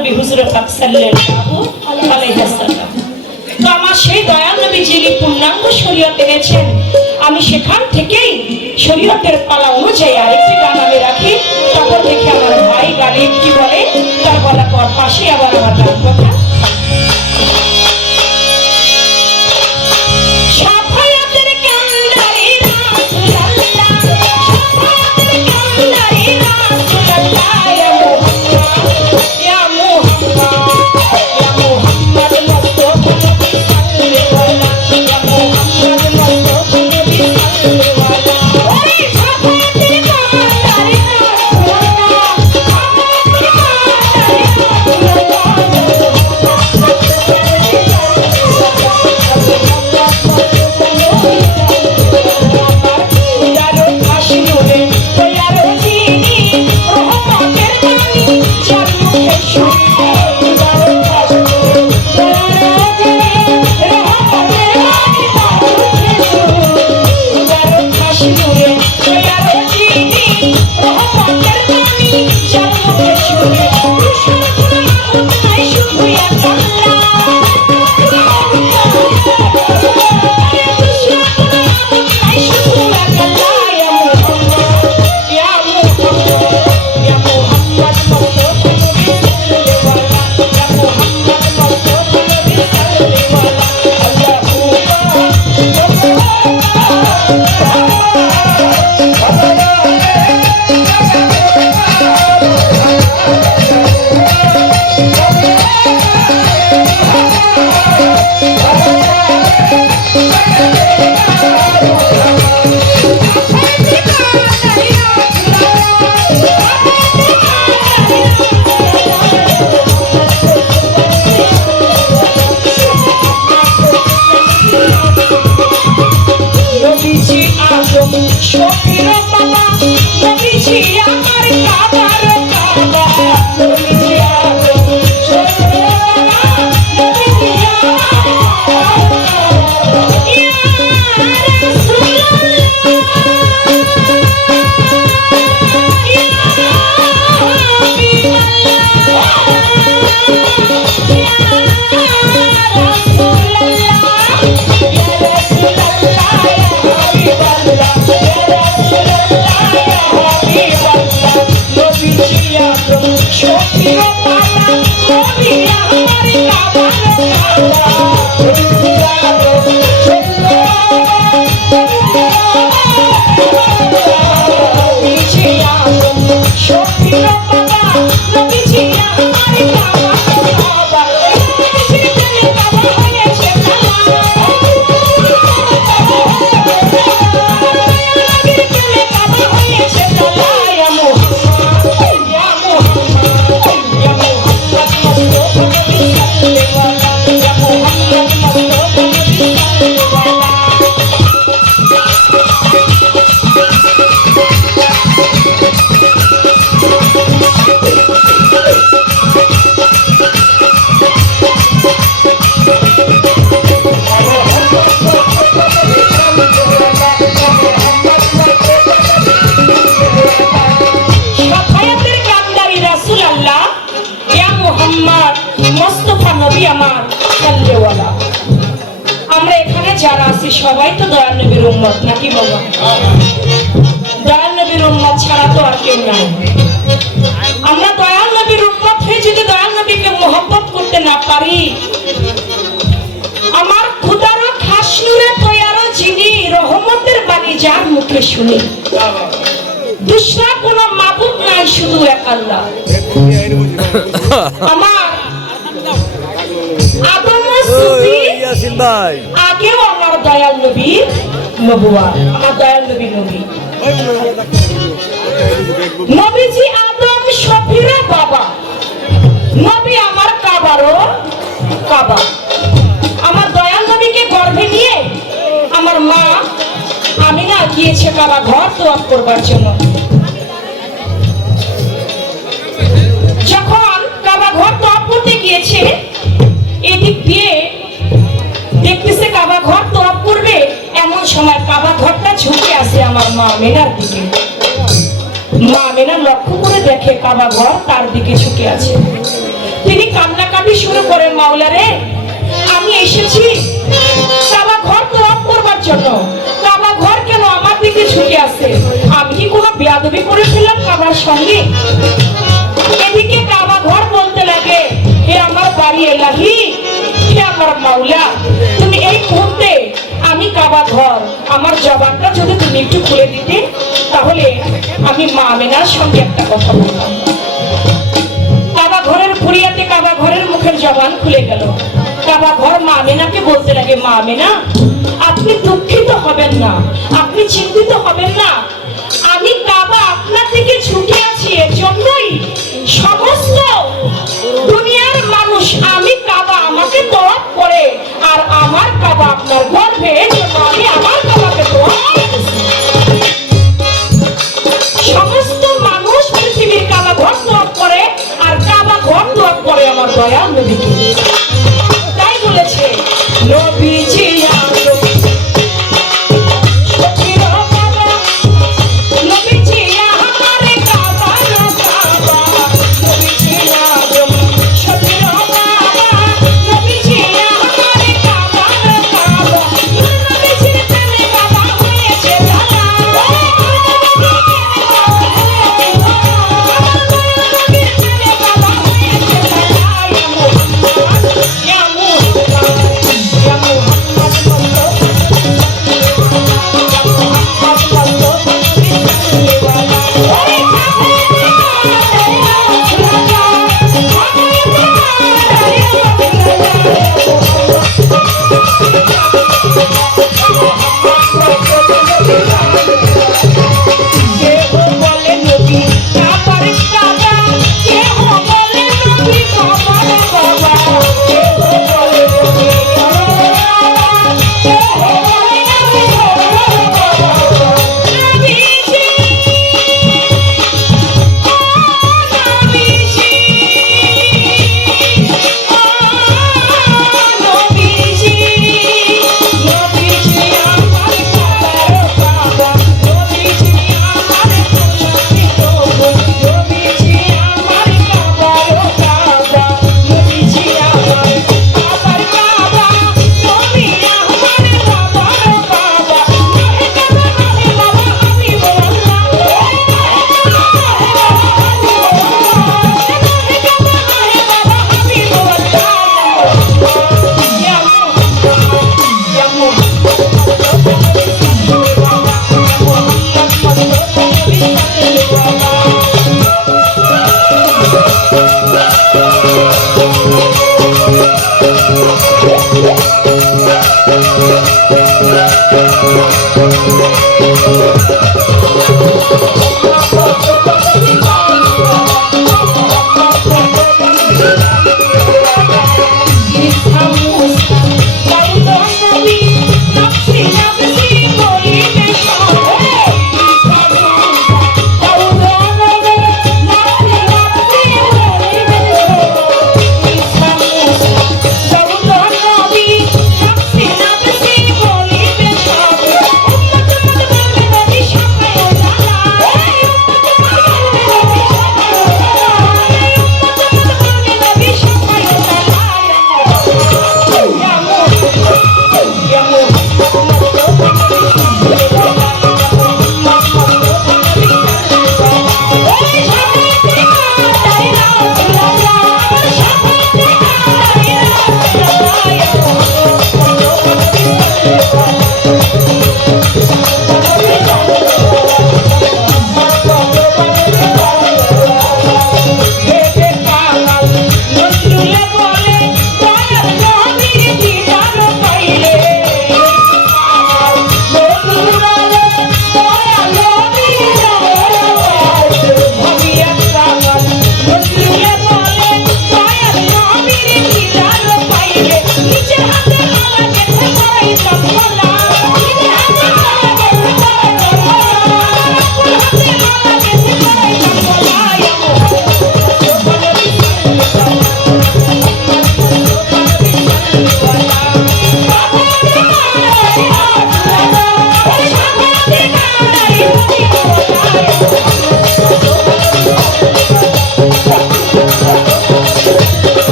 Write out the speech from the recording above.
নবী হুজুর পাক সাল্লাল্লাহু আলাইহি ওয়াসাল্লাম। তো আমার সেই দয়াল নবী যিনি পূর্ণাঙ্গ শরীয়ত এনেছেন, আমি সেখান থেকেই শরীয়তের পালা অনুযায়ী আরেকটি গান আমি রাখি। তারপর দেখি আমার ভাই গানের কি বলে তার বলার পর পাশে আবার আমার কথা। দয়াল নবীর উম্মত নাকি বাবা? দয়াল নবীর উম্মত ছাড়া তো আর কেউ নাই। আমরা দয়াল নবীর উম্মত হয়ে যদি দয়াল নবীকে মোহব্বত করতে না পারি আমার খুদারও খাস নূরে তৈয়ারও যিনি রহমতের বাণী যার মুখে শুনি। দুসরা কোন মাবুদ নাই শুধু এক আল্লাহ। আমার আদম ভাই। আগেও দয়াল নবীর নবুয়া, আমার দয়াল নবীর নবী। নবীজি আদম শফিরা বাবা। নবী আমার কাবারও কাবা। আমার দয়াল নবীকে গর্ভে নিয়ে আমার মা আমিনা গিয়েছে কাবা ঘর তোয়াব করবার জন্য। যখন কাবা ঘর তোয়াব করতে গিয়েছে কাবা ঘরটা ঝুঁকে আসে আমার মা মেনার দিকে। মা মেনা লক্ষ্য করে দেখে কাবা ঘর তার দিকে ঝুঁকে আছে। তিনি কান্নাকাটি শুরু করেন মাওলা রে আমি এসেছি। কাবা ঘর তরফ করবার জন্য। কাবা ঘর কেন আমার দিকে ঝুঁকে আছে আমি কি কোনো বেয়াদবি করে ফেললাম কাবার সঙ্গে? এদিকে কাবা ঘর বলতে লাগে, হে আমার বাড়ি এলাহি, হে আমার মাওলা কাবা ঘর। আমার জবাবটা যদি তুমি একটু খুলে দিতে, তাহলে আমি মা আমেনার সঙ্গে একটা কথা বলতাম কাবা ঘরের ফুরিয়াতে কাবা ঘরের মুখের জবান খুলে গেল। কাবা ঘর মা আমেনাকে বলতে লাগে, মা আমেনা, আপনি দুঃখিত হবেন না, আপনি চিন্তিত হবেন না। আমি কাবা আপনার থেকে ছুটে আছি এর জন্যই সমস্ত দুনিয়ার মানুষ আমি কাবা আমাকে তরফ করে, আর আমার কাবা আপনার গর্ভে